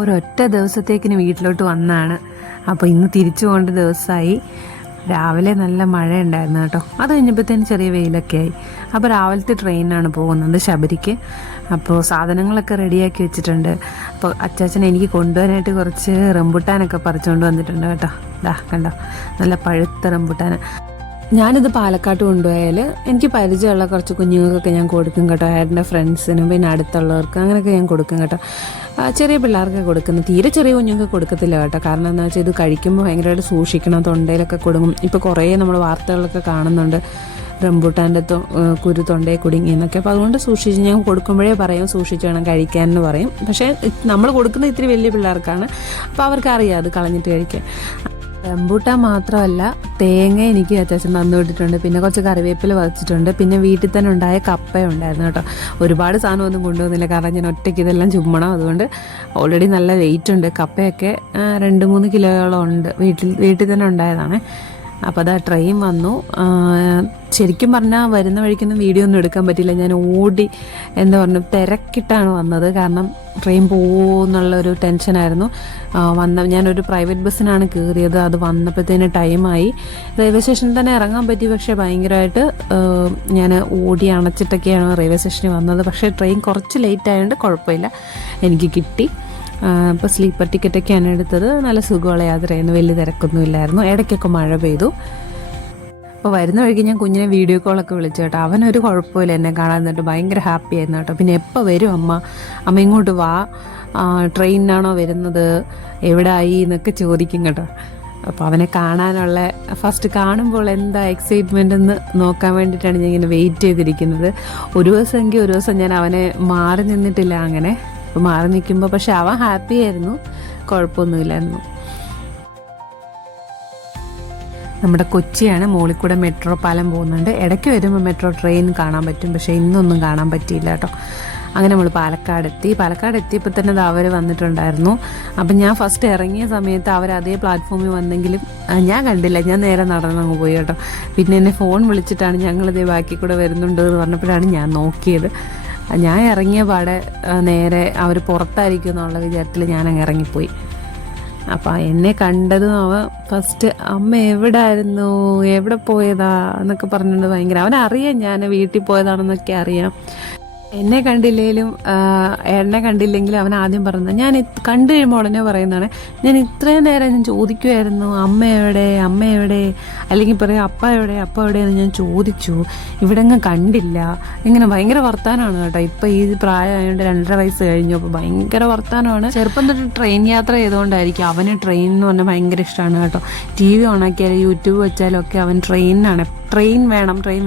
ഒരൊറ്റ ദിവസത്തേക്കിന് വീട്ടിലോട്ട് വന്നതാണ്. അപ്പോൾ ഇന്ന് തിരിച്ചു പോകേണ്ട ദിവസമായി. രാവിലെ നല്ല മഴ ഉണ്ടായിരുന്നു കേട്ടോ. അത് കഴിഞ്ഞപ്പോഴത്തേന് ചെറിയ വെയിലൊക്കെ ആയി. അപ്പോൾ രാവിലത്തെ ട്രെയിനാണ് പോകുന്നത് ശബരിക്ക്. അപ്പോൾ സാധനങ്ങളൊക്കെ റെഡിയാക്കി വെച്ചിട്ടുണ്ട്. അപ്പോൾ അച്ചാച്ചൻ എനിക്ക് കൊണ്ടുപോകാനായിട്ട് കുറച്ച് റംബുട്ടാനൊക്കെ പറിച്ചുകൊണ്ട് വന്നിട്ടുണ്ട് കേട്ടോ. ദാ കണ്ടോ, നല്ല പഴുത്ത റംബുട്ടാൻ. ഞാനിത് പാലക്കാട്ട് കൊണ്ടുപോയാൽ എനിക്ക് പരിചയമുള്ള കുറച്ച് കുഞ്ഞുങ്ങൾക്കൊക്കെ ഞാൻ കൊടുക്കും കേട്ടോ. ഏട്ടൻ്റെ ഫ്രണ്ട്സിനും പിന്നെ അടുത്തുള്ളവർക്ക് അങ്ങനെയൊക്കെ ഞാൻ കൊടുക്കും കേട്ടോ. ചെറിയ പിള്ളേർക്ക് കൊടുക്കുന്നത്, തീരെ ചെറിയ കുഞ്ഞുങ്ങൾക്ക് കൊടുക്കത്തില്ല കേട്ടോ. കാരണം എന്താ വെച്ചാൽ ഇത് കഴിക്കുമ്പോൾ ഭയങ്കരമായിട്ട് സൂക്ഷിക്കണം, തൊണ്ടയിലൊക്കെ കൊടുങ്ങും. ഇപ്പോൾ കുറേ നമ്മൾ വാർത്തകളിലൊക്കെ കാണുന്നുണ്ട് റംബൂട്ടാൻ്റെ കുരു തൊണ്ടയിൽ കുടുങ്ങി എന്നൊക്കെ. അപ്പോൾ അതുകൊണ്ട് സൂക്ഷിച്ച് ഞാൻ കൊടുക്കുമ്പോഴേ പറയും സൂക്ഷിച്ച് വേണം കഴിക്കാനെന്ന് പറയും. പക്ഷേ നമ്മൾ കൊടുക്കുന്നത് ഇത്തിരി വലിയ പിള്ളേർക്കാണ്. അപ്പോൾ അവർക്കറിയാം അത് കളഞ്ഞിട്ട് കഴിക്കാൻ. റംബൂട്ടാൻ മാത്രമല്ല, തേങ്ങ എനിക്ക് അത്യാവശ്യം തന്നു വിട്ടിട്ടുണ്ട്. പിന്നെ കുറച്ച് കറിവേപ്പില വച്ചിട്ടുണ്ട്. പിന്നെ വീട്ടിൽ തന്നെ ഉണ്ടായ കപ്പ ഉണ്ടായിരുന്നു കേട്ടോ. ഒരുപാട് സാധനമൊന്നും കൊണ്ടുവന്നില്ല, കാരണം ഞാൻ ഒറ്റയ്ക്ക് ഇതെല്ലാം ചുമ്മണം. അതുകൊണ്ട് ഓൾറെഡി നല്ല വെയിറ്റ് ഉണ്ട്. കപ്പയൊക്കെ 2-3 കിലോയോളം ഉണ്ട്. വീട്ടിൽ തന്നെ ഉണ്ടായതാണ്. അപ്പോൾ അത് ട്രെയിൻ വന്നു. ശരിക്കും പറഞ്ഞാൽ വരുന്ന വഴിക്കൊന്നും വീഡിയോ ഒന്നും എടുക്കാൻ പറ്റില്ല. ഞാൻ ഓടി എന്താ പറയുക തിരക്കിട്ടാണ് വന്നത്. കാരണം ട്രെയിൻ പോകുമെന്നുള്ളൊരു ടെൻഷനായിരുന്നു. ഞാനൊരു പ്രൈവറ്റ് ബസ്സിനാണ് കയറിയത്. അത് വന്നപ്പോഴത്തേന് ടൈമായി. റെയിൽവേ സ്റ്റേഷനിൽ തന്നെ ഇറങ്ങാൻ പറ്റി. പക്ഷേ ഭയങ്കരമായിട്ട് ഞാൻ ഓടി അണച്ചിട്ടൊക്കെയാണ് റെയിൽവേ സ്റ്റേഷനിൽ വന്നത്. പക്ഷേ ട്രെയിൻ കുറച്ച് ലേറ്റ് ആയതുകൊണ്ട് കുഴപ്പമില്ല, എനിക്ക് കിട്ടി. ഇപ്പോൾ സ്ലീപ്പർ ടിക്കറ്റൊക്കെയാണ് എടുത്തത്. നല്ല സുഖമുള്ള യാത്രയായിരുന്നു, വലിയ തിരക്കൊന്നുമില്ലായിരുന്നു. ഇടയ്ക്കൊക്കെ മഴ പെയ്തു. അപ്പോൾ വരുന്ന വഴിക്ക് ഞാൻ കുഞ്ഞിനെ വീഡിയോ കോളൊക്കെ വിളിച്ചു കേട്ടോ. അവനൊരു കുഴപ്പമില്ല, എന്നെ കാണാൻ നിന്നിട്ട് ഭയങ്കര ഹാപ്പി ആയിരുന്നു കേട്ടോ. പിന്നെ എപ്പോൾ വരും അമ്മ ഇങ്ങോട്ട് വാ, ട്രെയിനിനാണോ വരുന്നത്, എവിടെ ആയി എന്നൊക്കെ ചോദിക്കും കേട്ടോ. അപ്പോൾ അവനെ കാണാനുള്ള ഫസ്റ്റ് കാണുമ്പോൾ എന്താ എക്സൈറ്റ്മെൻ്റ് എന്ന് നോക്കാൻ വേണ്ടിയിട്ടാണ് ഞാൻ ഇങ്ങനെ വെയിറ്റ് ചെയ്തിരിക്കുന്നത്. ഒരു ദിവസം ഞാൻ അവനെ മാറി നിന്നിട്ടില്ല അങ്ങനെ. അപ്പോൾ മാറി നിൽക്കുമ്പോൾ പക്ഷെ അവൻ ഹാപ്പി ആയിരുന്നു, കുഴപ്പമൊന്നുമില്ലായിരുന്നു. നമ്മുടെ കൊച്ചിയാണ്, മുകളിൽ കൂടെ മെട്രോ പാലം പോകുന്നുണ്ട്. ഇടയ്ക്ക് വരുമ്പോൾ മെട്രോ ട്രെയിൻ കാണാൻ പറ്റും, പക്ഷേ ഇന്നൊന്നും കാണാൻ പറ്റിയില്ല കേട്ടോ. അങ്ങനെ നമ്മൾ പാലക്കാട് എത്തിയപ്പോൾ തന്നെ അവർ വന്നിട്ടുണ്ടായിരുന്നു. അപ്പം ഞാൻ ഫസ്റ്റ് ഇറങ്ങിയ സമയത്ത് അവർ അതേ പ്ലാറ്റ്ഫോമിൽ വന്നെങ്കിലും ഞാൻ കണ്ടില്ല. ഞാൻ നേരെ നടന്നങ്ങ് പോയി കേട്ടോ. പിന്നെ എന്നെ ഫോൺ വിളിച്ചിട്ടാണ് ഞങ്ങളിതേ ബാക്കി കൂടെ വരുന്നുണ്ട് എന്ന് പറഞ്ഞപ്പോഴാണ് ഞാൻ നോക്കിയത്. ഞാൻ ഇറങ്ങിയ പാടെ നേരെ അവർ പുറത്തായിരിക്കും എന്നുള്ള വിചാരത്തിൽ ഞാനങ്ങ് ഇറങ്ങിപ്പോയി. അപ്പം എന്നെ കണ്ടതും അവൻ ഫസ്റ്റ് അമ്മ എവിടെ പോയതാ എന്നൊക്കെ പറഞ്ഞിട്ട് ഭയങ്കര, അവനറിയാം ഞാൻ വീട്ടിൽ പോയതാണെന്നൊക്കെ അറിയാം. എന്നെ കണ്ടില്ലെങ്കിലും അവൻ ആദ്യം പറഞ്ഞത്, ഞാൻ കണ്ടു കഴിയുമ്പോൾ ഉടനെ പറയുന്നതാണ്, ഞാൻ ഇത്രയും നേരം ഞാൻ ചോദിക്കുമായിരുന്നു അമ്മ എവിടെ, അല്ലെങ്കിൽ പറയും അപ്പ എവിടെയെന്ന് ഞാൻ ചോദിച്ചു, ഇവിടെങ്ങും കണ്ടില്ല. ഇങ്ങനെ ഭയങ്കര വർത്താനമാണ് കേട്ടോ. ഇപ്പം ഈ പ്രായമായതുകൊണ്ട് 2.5 വയസ്സ് കഴിഞ്ഞു. അപ്പോൾ ഭയങ്കര വർത്താനമാണ്. ചെറുപ്പം തൊട്ട് ട്രെയിൻ യാത്ര ചെയ്തുകൊണ്ടായിരിക്കും അവന് ട്രെയിൻ എന്ന് പറഞ്ഞാൽ ഭയങ്കര ഇഷ്ടമാണ് കേട്ടോ. TV ഓണാക്കിയാലും യൂട്യൂബ് വെച്ചാലും ഒക്കെ അവൻ ട്രെയിൻ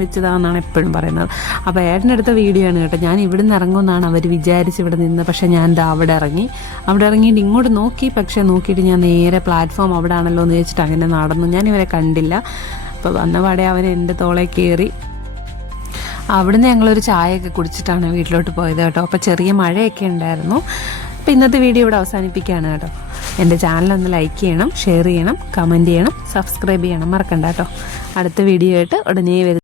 വെച്ചതാണെന്നാണ് എപ്പോഴും പറയുന്നത്. അപ്പോൾ ഏട്ടനെടുത്ത വീഡിയോ ആണ് കേട്ടോ. ഞാൻ ഇവിടുന്ന് ഇറങ്ങുമെന്നാണ് അവർ വിചാരിച്ച് ഇവിടെ നിന്ന്. പക്ഷേ ഞാൻ അവിടെ ഇറങ്ങിയിട്ട് ഇങ്ങോട്ട് നോക്കി. പക്ഷേ നോക്കിയിട്ട് ഞാൻ നേരെ പ്ലാറ്റ്ഫോം അവിടെ ആണല്ലോ എന്ന് വെച്ചിട്ട് അങ്ങനെ നടന്നു. ഞാൻ ഇവരെ കണ്ടില്ല. അപ്പോൾ വന്നപാടെ അവൻ എൻ്റെ തോളെ കയറി. അവിടുന്ന് ഞങ്ങളൊരു ചായയൊക്കെ കുടിച്ചിട്ടാണ് വീട്ടിലോട്ട് പോയത് കേട്ടോ. അപ്പോൾ ചെറിയ മഴയൊക്കെ ഉണ്ടായിരുന്നു. അപ്പോൾ ഇന്നത്തെ വീഡിയോ ഇവിടെ അവസാനിപ്പിക്കുകയാണ് കേട്ടോ. എൻ്റെ ചാനലൊന്ന് ലൈക്ക് ചെയ്യണം, ഷെയർ ചെയ്യണം, കമൻറ്റ് ചെയ്യണം, സബ്സ്ക്രൈബ് ചെയ്യണം, മറക്കണ്ട കേട്ടോ. അടുത്ത വീഡിയോ ആയിട്ട് ഉടനെ